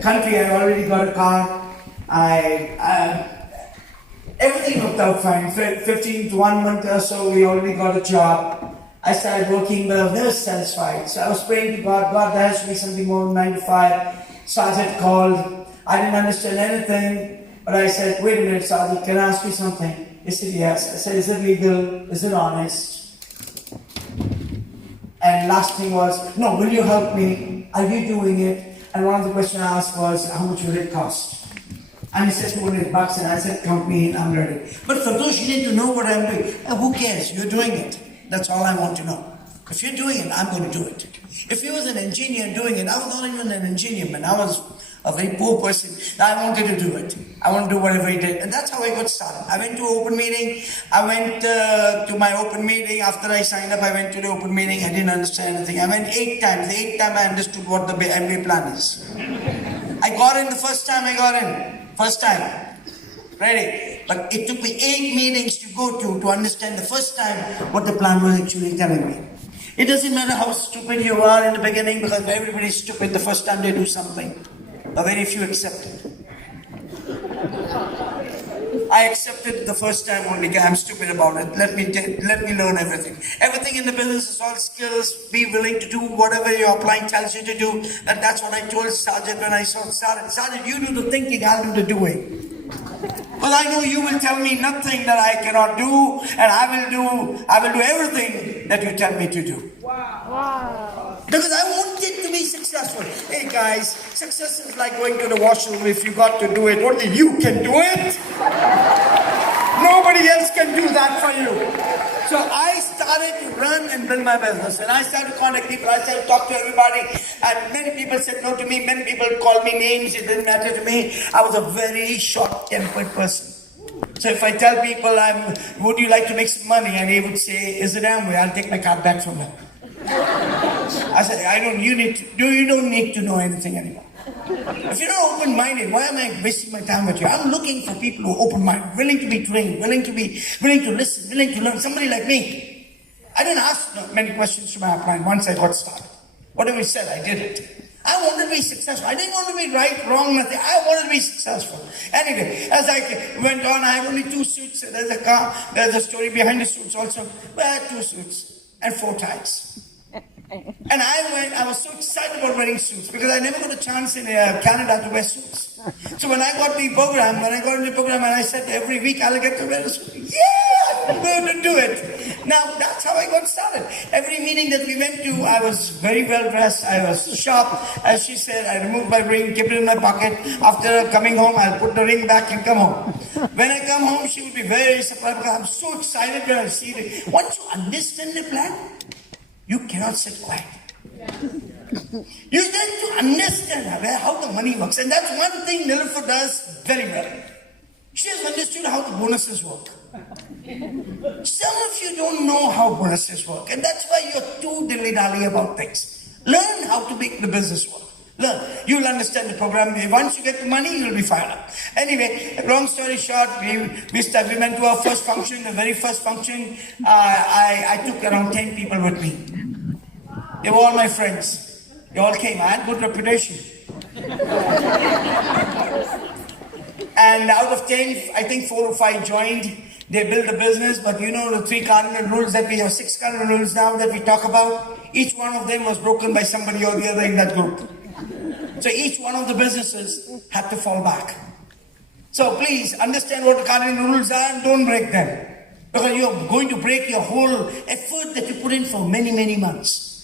country, I already got a car. Everything worked out fine. 15 to 1 month or so, we already got a job. I started working, but I was never satisfied. So I was praying to God, God, there has to be something more than 9 to 5. Sergeant called. I didn't understand anything. But I said, wait a minute, Sergeant, can I ask you something? He said, yes. I said, is it legal? Is it honest? And last thing was, no, will you help me? Are you doing it? And one of the questions I asked was, how much will it cost? And he said, $200. And I said, count me in, I'm ready. But for those, you need to know what I'm doing. Who cares? You're doing it. That's all I want to know. If you're doing it, I'm going to do it. If he was an engineer doing it, I was not even an engineer, man. I was a very poor person. I wanted to do it. I want to do whatever he did. And that's how I got started. I went to an open meeting. I went to my open meeting. After I signed up, I went to the open meeting. I didn't understand anything. I went 8 times. The 8th time I understood what the MBA plan is. I got in the first time I got in. First time. Ready. But it took me 8 meetings to go to understand the first time what the plan was actually telling me. It doesn't matter how stupid you are in the beginning, because everybody's stupid the first time they do something. But very few accept it. I accepted the first time only. I'm stupid about it. Let me learn everything. Everything in the business is all skills. Be willing to do whatever your upline tells you to do. And that's what I told Sergeant when I saw Sergeant. Sergeant, you do the thinking, I'll do the doing. Because I know you will tell me nothing that I cannot do, and I will do everything that you tell me to do. Wow. Because I want it to be successful. Hey guys, success is like going to the washroom. If you got to do it, only you can do it. Nobody else can do that for you. So I started to run and build my business, and I started to contact people. I started to talk to everybody, and many people said no to me. Many people called me names. It didn't matter to me. I was a very short-tempered person. So if I tell people, would you like to make some money? And they would say, is it Amway? I'll take my card back from them. I said, you don't need to know anything anymore. If you're not open-minded, why am I wasting my time with you? I'm looking for people who are open-minded, willing to be trained, willing to listen, willing to learn. Somebody like me. I didn't ask many questions to my upline once I got started. Whatever he said, I did it. I wanted to be successful. I didn't want to be right, wrong, nothing. I wanted to be successful. Anyway, as I went on, I had only 2 suits. There's a car. There's a story behind the suits also. But I had 2 suits and 4 ties. And I was so excited about wearing suits because I never got a chance in Canada to wear suits. So when I got into the program, and I said every week I'll get to wear a suit. Yeah, I'm going to do it. Now, that's how I got started. Every meeting that we went to, I was very well dressed. I was sharp. As she said, I removed my ring, kept it in my pocket. After coming home, I'll put the ring back and come home. When I come home, she would be very surprised because I'm so excited when I see it. Once you understand the plan, you cannot sit quiet. You need to understand how the money works. And that's one thing Nilofer does very well. She has understood how the bonuses work. Some of you don't know how bonuses work. And that's why you're too dilly-dally about things. Learn how to make the business work. Learn. You'll understand the program. Once you get the money, you'll be fired up. Anyway, long story short, we went to our first function. The very first function, I took around 10 people with me. They were all my friends. They all came. I had good reputation. And out of 10, I think 4 or 5 joined. They built the business, but you know the 3 cardinal rules that we have, 6 cardinal rules now that we talk about. Each one of them was broken by somebody or the other in that group. So each one of the businesses had to fall back. So please understand what the cardinal rules are and don't break them. Because you're going to break your whole effort that you put in for many, many months.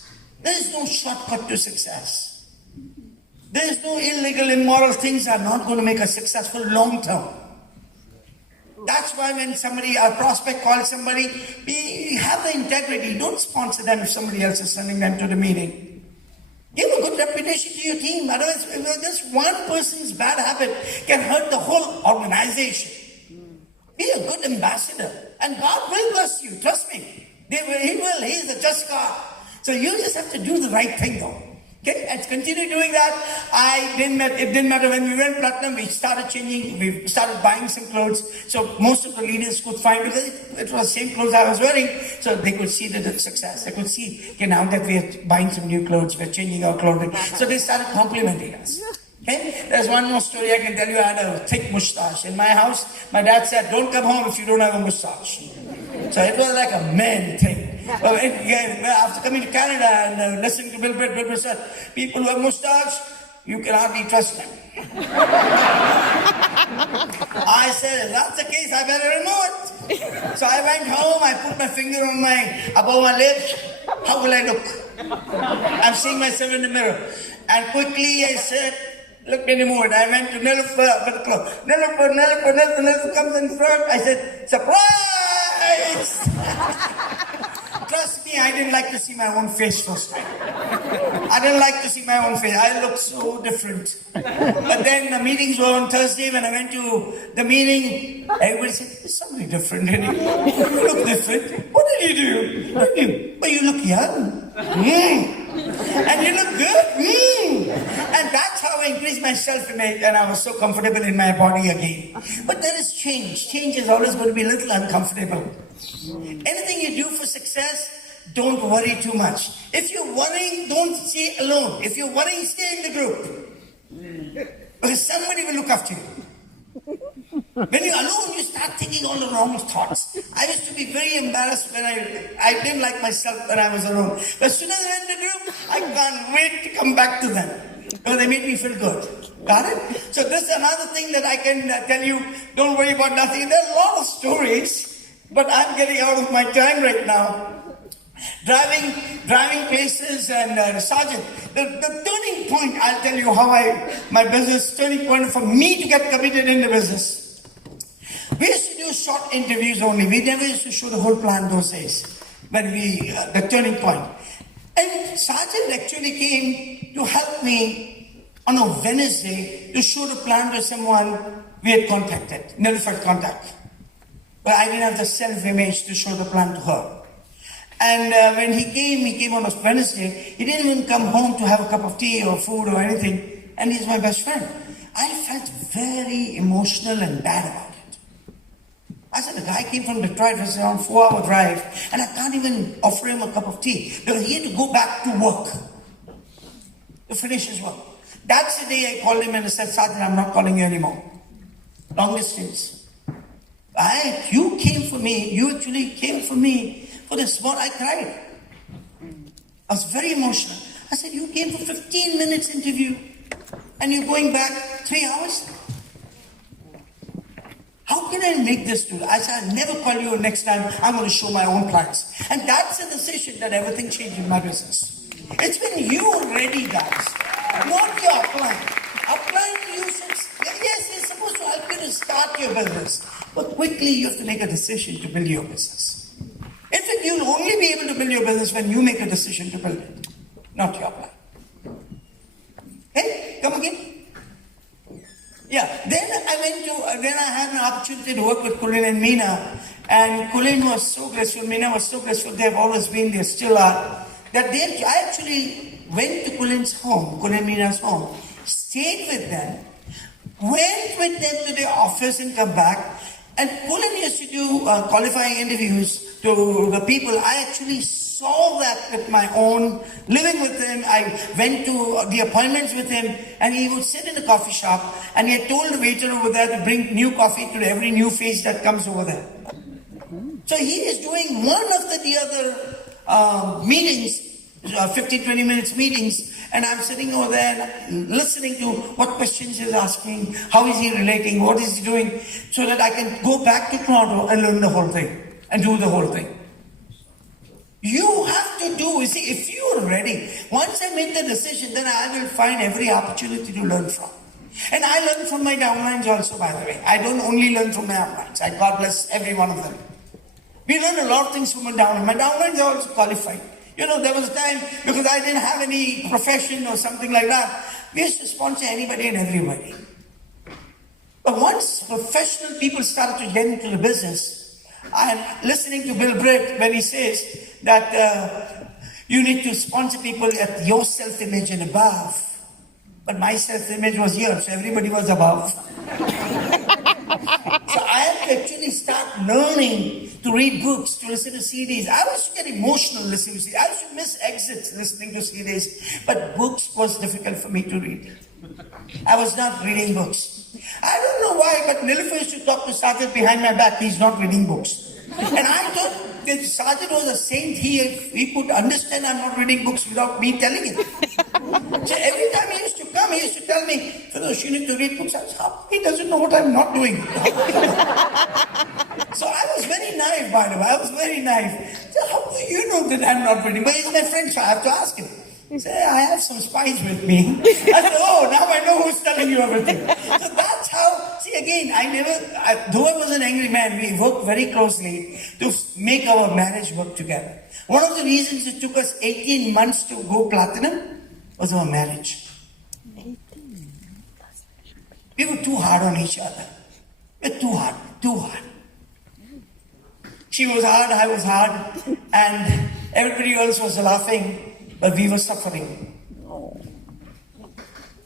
There is no shortcut to success. There is no illegal, immoral things that are not going to make us successful long term. That's why when a prospect calls somebody, have the integrity. Don't sponsor them if somebody else is sending them to the meeting. Give a good reputation to your team. Otherwise, just one person's bad habit can hurt the whole organization. Be a good ambassador. And God will bless you. Trust me. He will. He is the just God. So you just have to do the right thing though. Okay, and continue doing that. It didn't matter when we went platinum, we started changing, we started buying some clothes. So most of the leaders could find, because it was the same clothes I was wearing, so they could see the success. They could see, okay, now that we're buying some new clothes, we're changing our clothing. So they started complimenting us. Okay, there's one more story I can tell you. I had a thick mustache. In my house, my dad said, don't come home if you don't have a mustache. So it was like a man thing. Well, after coming to Canada and listening to Bill said, people who have mustache, you can hardly trust them. I said, if that's the case, I better remove it. So I went home, I put my finger above my lips. How will I look? I'm seeing myself in the mirror. And quickly I said, look me remove it. I went to Nilofer. Nilofer comes in front. I said, surprise! Trust me, I didn't like to see my own face first time. I didn't like to see my own face. I looked so different. But then the meetings were on Thursday. When I went to the meeting, everybody said, there's something different in you. You look different. What did you do? But you look young. And you look good. And that's how I increased my self-image, and I was so comfortable in my body again. But there is change. Change is always going to be a little uncomfortable. Anything you do for success, don't worry too much. If you're worrying, don't stay alone. If you're worrying, stay in the group. Because somebody will look after you. When you're alone, you start thinking all the wrong thoughts. I used to be very embarrassed when I didn't like myself when I was alone. But as soon as I'm in the group, I can't wait to come back to them. Because they made me feel good. Got it? So this is another thing that I can tell you. Don't worry about nothing. There are a lot of stories. But I'm getting out of my time right now. Driving places and Sergeant. The turning point, I'll tell you how my business, turning point for me to get committed in the business. We used to do short interviews only. We never used to show the whole plan those days. The turning point. And Sergeant actually came to help me on a Wednesday to show the plan to someone we had contacted, Nilofer contact. But I didn't have the self-image to show the plan to her. And when he came on a Wednesday. He didn't even come home to have a cup of tea or food or anything. And he's my best friend. I felt very emotional and bad about it. I said, the guy came from Detroit, it was around 4-hour drive, and I can't even offer him a cup of tea because he had to go back to work to finish his work. That's the day I called him and I said, Sadhana, I'm not calling you anymore. Long distance. You came for me. You actually came for me for this sport. I cried. I was very emotional. I said, you came for 15 minutes interview and you're going back 3 hours? How can I make this do? I said, I'll never call you next time. I'm going to show my own plans. And that's the decision that everything changed in my business. It's when you're ready, guys. Not your upline. Upline to you says, yes, it's supposed to help you to start your business. But quickly you have to make a decision to build your business. In fact, you'll only be able to build your business when you make a decision to build it. Not your upline. Hey, come again. Yeah, then I had an opportunity to work with Kulin and Meena. And Kulin was so graceful, Meena was so graceful, they've always been, they still are. I actually went to Kulin's home, Kulin and Meena's home, stayed with them, went with them to their office and come back. And Kulin used to do qualifying interviews to the people. I actually saw that with my own, living with him. I went to the appointments with him, and he would sit in the coffee shop, and he had told the waiter over there to bring new coffee to every new face that comes over there. So he is doing one after the other meetings, 15, 20 minutes meetings, and I'm sitting over there listening to what questions he's asking, how is he relating, what is he doing, so that I can go back to Toronto and learn the whole thing and do the whole thing. You have to do, you see, if you're ready, once I make the decision, then I will find every opportunity to learn from. And I learn from my downlines also, by the way. I don't only learn from my uplines. God bless every one of them. We learn a lot of things from my downlines. My downlines are also qualified. You know, there was a time, because I didn't have any profession or something like that, we used to sponsor anybody and everybody. But once professional people started to get into the business, I'm listening to Bill Britt when he says that you need to sponsor people at your self-image and above. But my self-image was here, so everybody was above. So I had to actually start learning to read books, to listen to CDs. I was to get emotional listening to CDs. I used to miss exits listening to CDs. But books was difficult for me to read. I was not reading books. I don't know why, but Nilofer used to talk to Sergeant behind my back. He's not reading books. And I thought the Sergeant was a saint. He could understand I'm not reading books without me telling him. So every time he used to come, he used to tell me, Firdosh, you need to read books. I was, he doesn't know what I'm not doing. So I was very naive, by the way. I was very naive. So how do you know that I'm not reading? But he's my friend, so I have to ask him. He said, I have some spies with me. I said, oh, now I know who's telling you everything. So that's how, see again, though I was an angry man, we worked very closely to make our marriage work together. One of the reasons it took us 18 months to go platinum was our marriage. We were too hard on each other. We were too hard. She was hard, I was hard, and everybody else was laughing. But we were suffering.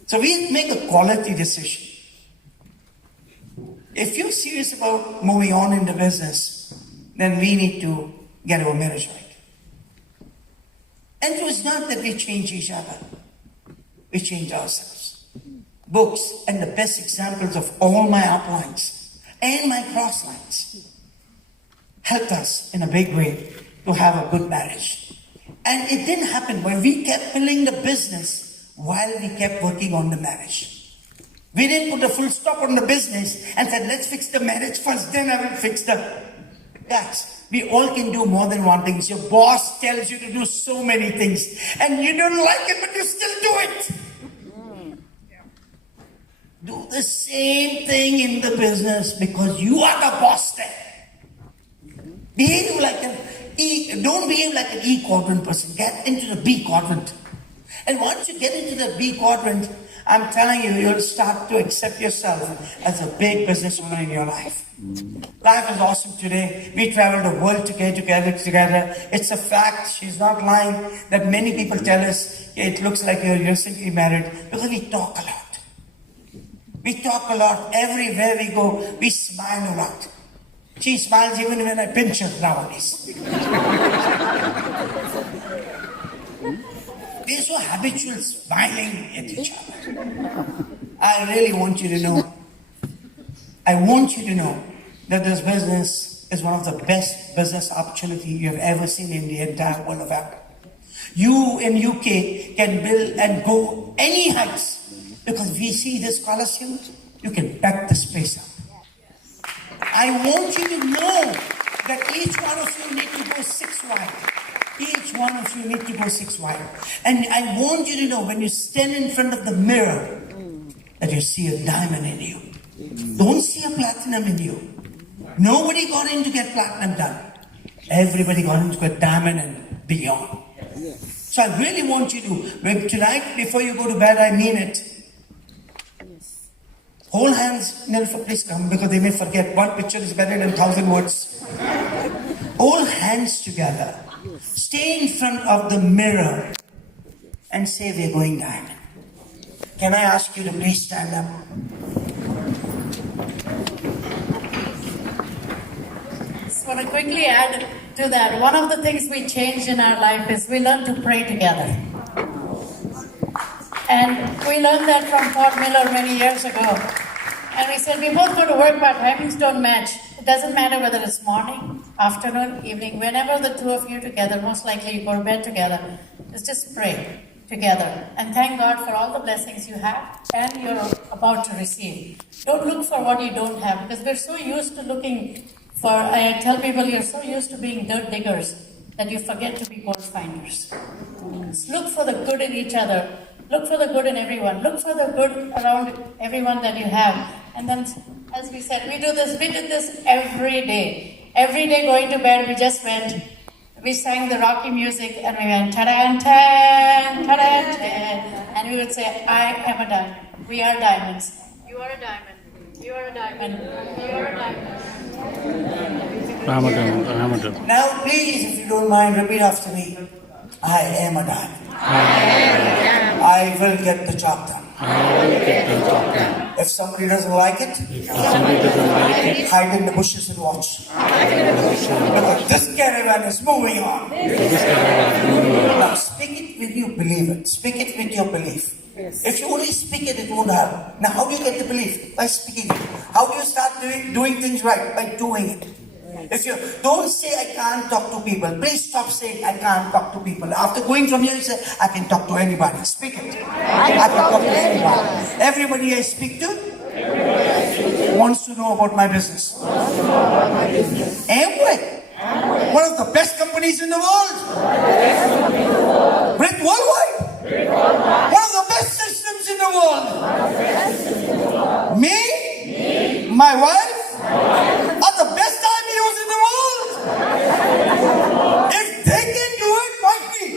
So we make a quality decision. If you're serious about moving on in the business, then we need to get our marriage right. And it was not that we change each other. We change ourselves. Books and the best examples of all my uplines and my cross lines helped us in a big way to have a good marriage. And it didn't happen when we kept building the business while we kept working on the marriage. We didn't put a full stop on the business and said, let's fix the marriage first, then I will fix the... Guys, we all can do more than one thing. Your boss tells you to do so many things and you don't like it, but you still do it. Do the same thing in the business because you are the boss there. Behave like don't behave like an E quadrant person. Get into the B quadrant. And once you get into the B quadrant, I'm telling you, you'll start to accept yourself as a big business owner in your life. Life is awesome today. We travel the world together. It's a fact. She's not lying that many people tell us it looks like you're recently married because we talk a lot. We talk a lot. Everywhere we go, we smile a lot. She smiles even when I pinch her nowadays. We're so habitual smiling at each other. I really want you to know. I want you to know that this business is one of the best business opportunity you have ever seen in the entire world of Africa. You in UK can build and go any heights because we see this Colosseum, you can pack this place up. I want you to know that each one of you need to go 6 wide. Each one of you need to go 6 wide. And I want you to know when you stand in front of the mirror that you see a diamond in you. Don't see a platinum in you. Nobody got in to get platinum done. Everybody got in to get diamond and beyond. So I really want you to, tonight before you go to bed, I mean it. Hold hands, Nilofer, please come because they may forget. One picture is better than 1,000 words. Hold hands together. Stay in front of the mirror and say we're going diamond. Can I ask you to please stand up? Just want to quickly add to that. One of the things we changed in our life is we learned to pray together. And we learned that from Todd Miller many years ago. And we said we both go to work, but timings don't match. It doesn't matter whether it's morning, afternoon, evening, whenever the two of you together, most likely you go to bed together, is just pray together and thank God for all the blessings you have and you're about to receive. Don't look for what you don't have because we're so used to looking for, I tell people you're so used to being dirt diggers that you forget to be gold finders. Just look for the good in each other. Look for the good in everyone. Look for the good around everyone that you have. And then, as we said, we did this every day. Every day going to bed, we sang the Rocky music and we went ta-da-tan, ta-da-tan, and we would say, I am a diamond. We are diamonds. You are a diamond. You are a diamond. You are a diamond. I'm a diamond. Now please, if you don't mind, repeat after me. I am a diamond. I will get the job done. If somebody doesn't like it, hide in the bushes and watch. Because this caravan is moving on. Now speak it with you, believe it. Speak it with your belief. If you only speak it, it won't happen. Now how do you get the belief? By speaking it. How do you start doing things right? By doing it. If you don't say I can't talk to people, please stop saying I can't talk to people. After going from here, you say I can talk to anybody. Speak it. I can talk to anybody. Everybody I speak to wants to know about my business. Amway, one of the best companies in the world. Great worldwide. One of the best systems in the world. Me, my wife, are the best IBOs in the world. If they can do it,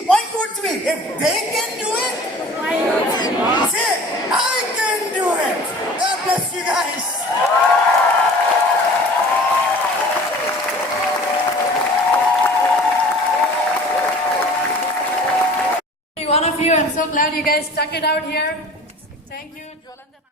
point towards me. If they can do it, say, I can do it. God bless you guys. One of you, I'm so glad you guys stuck it out here. Thank you.